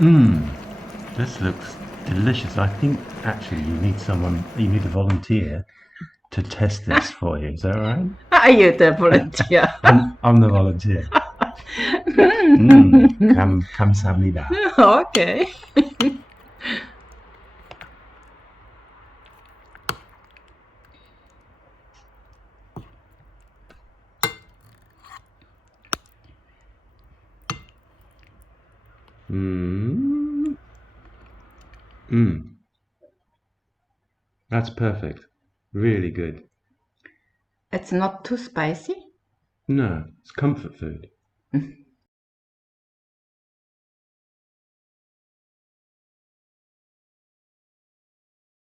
Mmm, this looks delicious. I think actually you need a volunteer to test this for you. Is that right? Are you the volunteer? I'm the volunteer. 감사합니다. Okay. Mmm, mmm, that's perfect. Really good. It's not too spicy. No, it's comfort food.